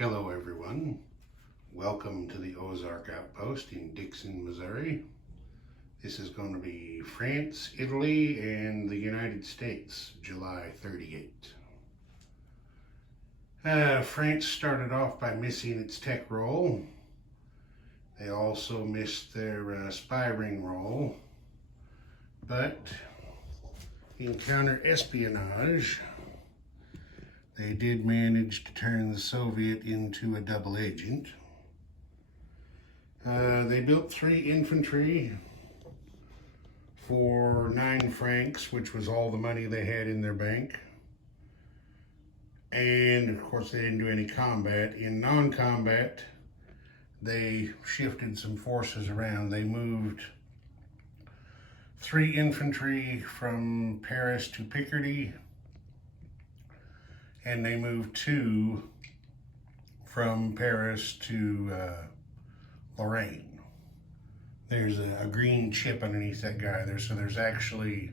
Hello everyone, welcome to the Ozark Outpost in Dixon, Missouri. This is going to be France, Italy, and the United States, July 38. France started off by missing its tech roll. They also missed their spy ring roll, but in counter-espionage, they did manage to turn the Soviet into a double agent. They built 3 infantry for 9 francs, which was all the money they had in their bank. And of course, they didn't do any combat. In non-combat, they shifted some forces around. They moved 3 infantry from Paris to Picardy, and they moved 2 from Paris to Lorraine. There's a green chip underneath that guy there, so there's actually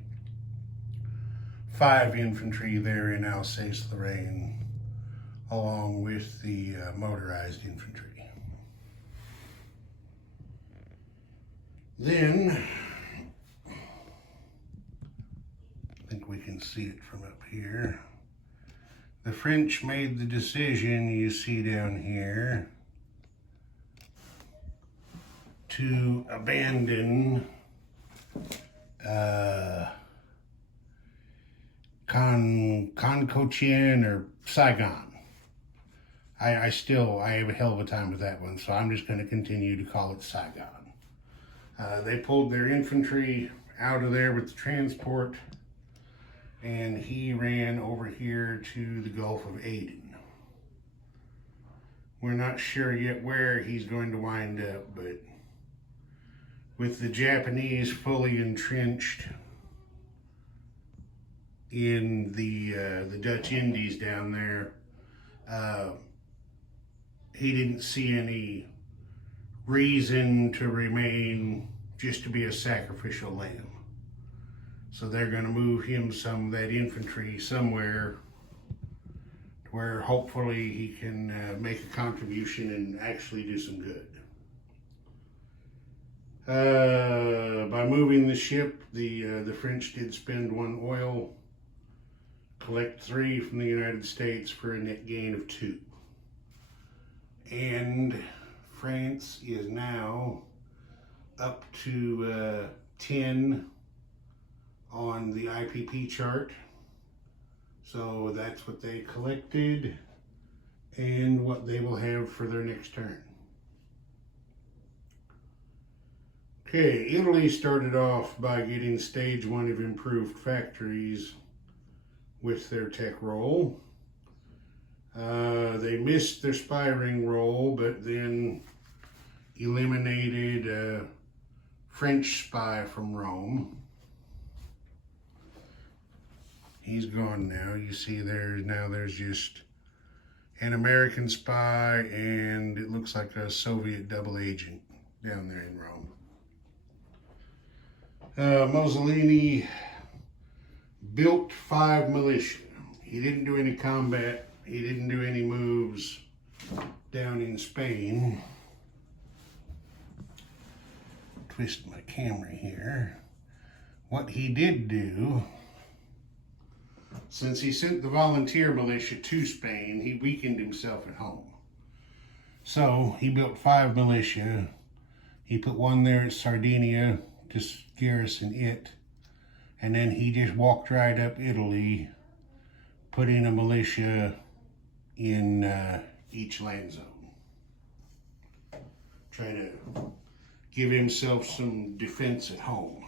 5 infantry there in Alsace-Lorraine, along with the motorized infantry. Then, I think we can see it from up here. The French made the decision, you see down here, to abandon Concochen or Saigon. I have a hell of a time with that one, so I'm just going to continue to call it Saigon. They pulled their infantry out of there with the transport, and he ran over here to the Gulf of Aden. We're not sure yet where he's going to wind up, but with the Japanese fully entrenched in the Dutch Indies down there, he didn't see any reason to remain just to be a sacrificial lamb. So they're going to move him some of that infantry somewhere where hopefully he can make a contribution and actually do some good. By moving the ship, the French did spend 1 oil, collect 3 from the United States for a net gain of 2. And France is now up to 10 on the IPP chart. So that's what they collected and what they will have for their next turn. Okay, Italy started off by getting stage 1 of improved factories with their tech roll. They missed their spy ring roll, but then eliminated a French spy from Rome. He's gone now. You see there's just an American spy and it looks like a Soviet double agent down there in Rome. Mussolini built 5 militia. He didn't do any combat. He didn't do any moves down in Spain. Twist my camera here. What he did do, since he sent the volunteer militia to Spain, he weakened himself at home. So he built 5 militia. He put 1 there at Sardinia to garrison it. And then he just walked right up Italy, putting a militia in each land zone. Try to give himself some defense at home.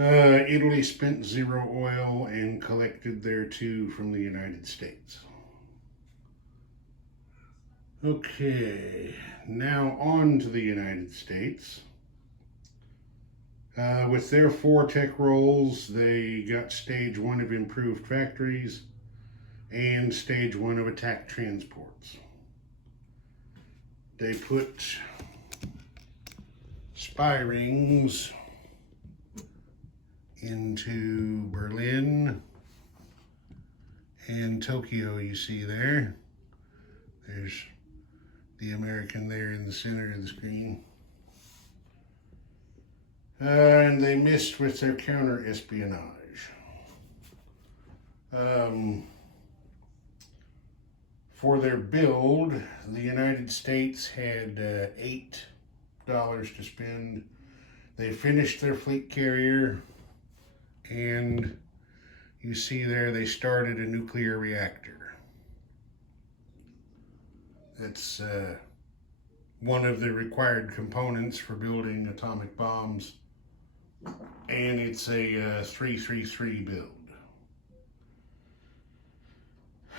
Italy spent 0 oil and collected their 2 from the United States. Okay, now on to the United States. With their 4 tech rolls, they got stage 1 of improved factories and stage 1 of attack transports. They put spy rings into Berlin And Tokyo, you see there. There's the American there in the center of the screen. And they missed with their counter-espionage. For their build, the United States had $8 to spend. They finished their fleet carrier, and you see there they started a nuclear reactor. That's one of the required components for building atomic bombs, and it's a 333 build.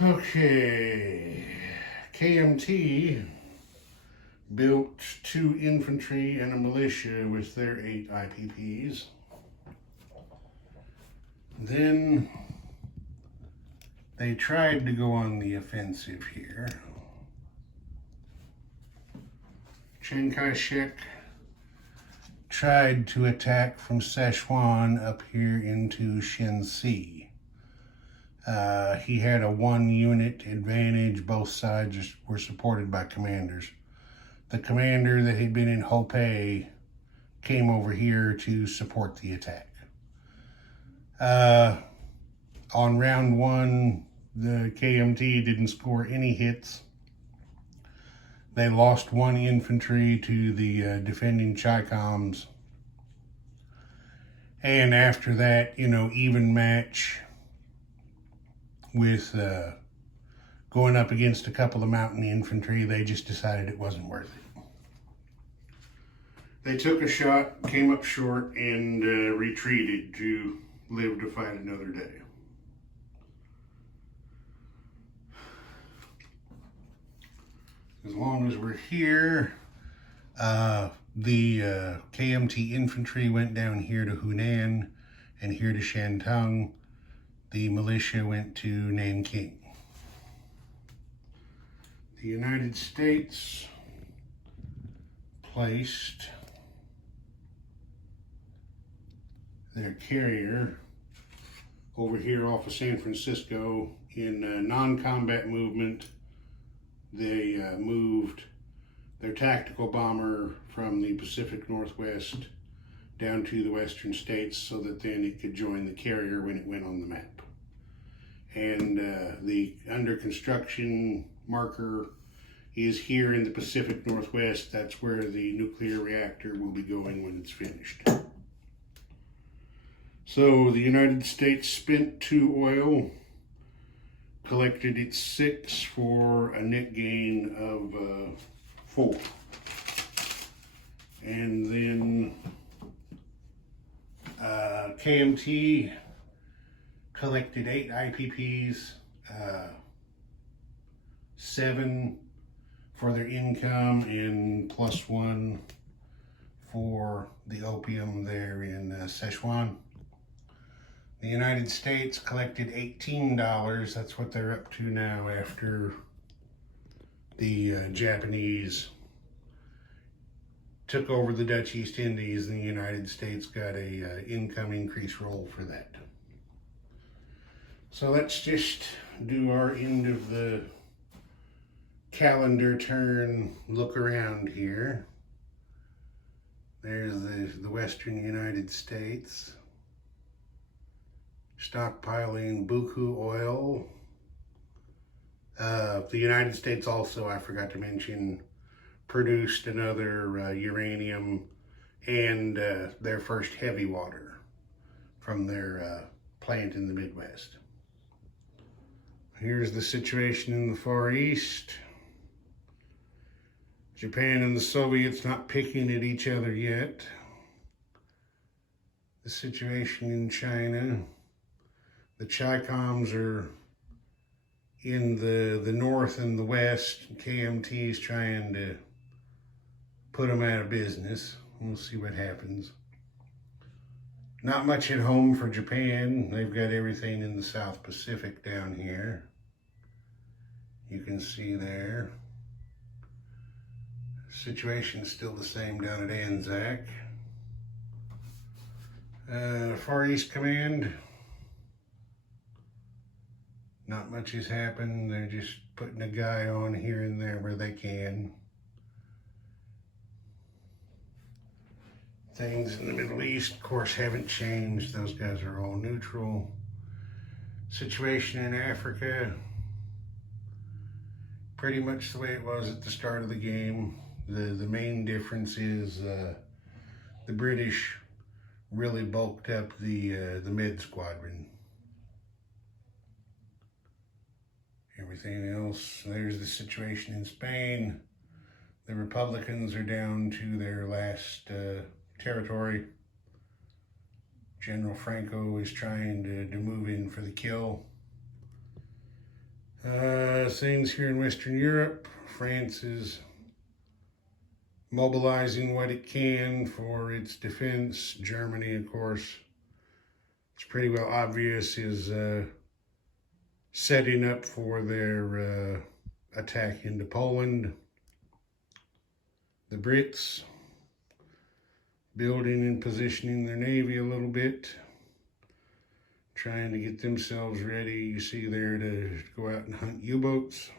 Okay, KMT built 2 infantry and a militia with their 8 IPPs. Then they tried to go on the offensive here. Chiang Kai-shek tried to attack from Sichuan up here into Shenxi. He had a 1-unit advantage. Both sides were supported by commanders. The commander that had been in Hopei came over here to support the attack. On round 1, the KMT didn't score any hits. They lost 1 infantry to the defending Chi-Coms. And after that, even match with going up against a couple of mountain infantry, they just decided it wasn't worth it. They took a shot, came up short, and retreated to live to fight another day. As long as we're here, the KMT infantry went down here to Hunan and here to Shantung. The militia went to Nanking. The United States placed their carrier over here off of San Francisco in non-combat movement. They moved their tactical bomber from the Pacific Northwest down to the western states so that then it could join the carrier when it went on the map. And the under construction marker is here in the Pacific Northwest. That's where the nuclear reactor will be going when it's finished. So the United States spent 2 oil, collected its 6 for a net gain of 4. And then KMT collected 8 IPPs, 7 for their income, and +1 for the opium there in Sichuan. The United States collected $18. That's what they're up to now after the Japanese took over the Dutch East Indies, and the United States got a income increase roll for that. So let's just do our end of the calendar turn look around here. There's the western United States stockpiling buku oil. The United States also, I forgot to mention, produced another uranium and their first heavy water from their plant in the Midwest. Here's the situation in the Far East. Japan and the Soviets not picking at each other yet. The situation in China. The Chi-Coms are in the north and the west. KMT is trying to put them out of business. We'll see what happens. Not much at home for Japan. They've got everything in the South Pacific down here. You can see there. Situation's still the same down at Anzac. Far East Command. Not much has happened. They're just putting a guy on here and there where they can. Things in the Middle East, of course, haven't changed. Those guys are all neutral. Situation in Africa, pretty much the way it was at the start of the game. The main difference is the British really bulked up the mid squadron. Everything else, there's the situation in Spain. The Republicans are down to their last territory. General Franco is trying to move in for the kill. Things here in Western Europe. France is mobilizing what it can for its defense. Germany, of course, it's pretty well obvious, is setting up for their attack into Poland. The Brits building and positioning their navy a little bit, trying to get themselves ready, you see there, to go out and hunt U-boats.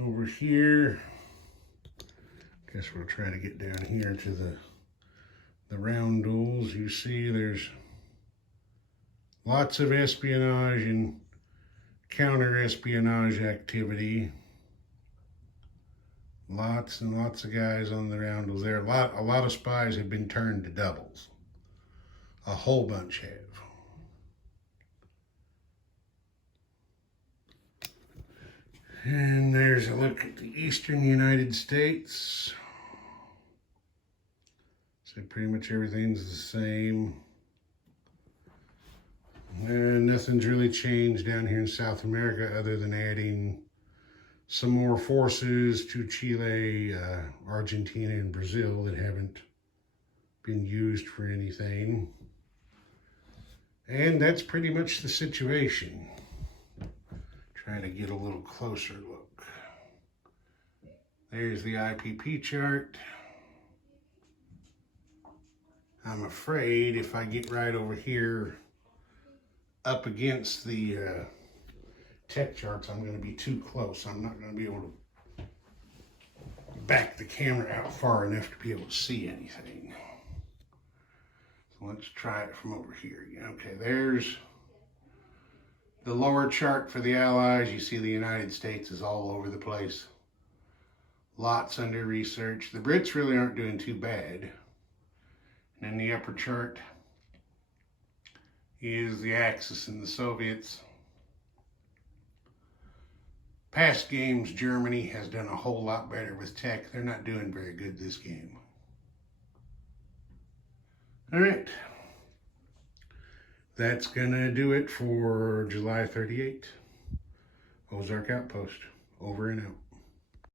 Over here, guess we'll try to get down here to the roundels. You see there's lots of espionage and counter-espionage activity. Lots and lots of guys on the roundels there. A lot of spies have been turned to doubles. A whole bunch have. And there's a look at the eastern United States. So pretty much everything's the same. Nothing's really changed down here in South America other than adding some more forces to Chile, Argentina, and Brazil that haven't been used for anything. And that's pretty much the situation. Trying to get a little closer look. There's the IPP chart. I'm afraid if I get right over here up against the tech charts, I'm going to be too close. I'm not going to be able to back the camera out far enough to be able to see anything. So let's try it from over here. Okay, there's the lower chart for the Allies. You see the United States is all over the place. Lots under research. The Brits really aren't doing too bad. And in the upper chart is the Axis and the Soviets. Past games, Germany has done a whole lot better with tech. They're not doing very good this game. All right. That's gonna do it for July 38. Ozark Outpost. Over and out.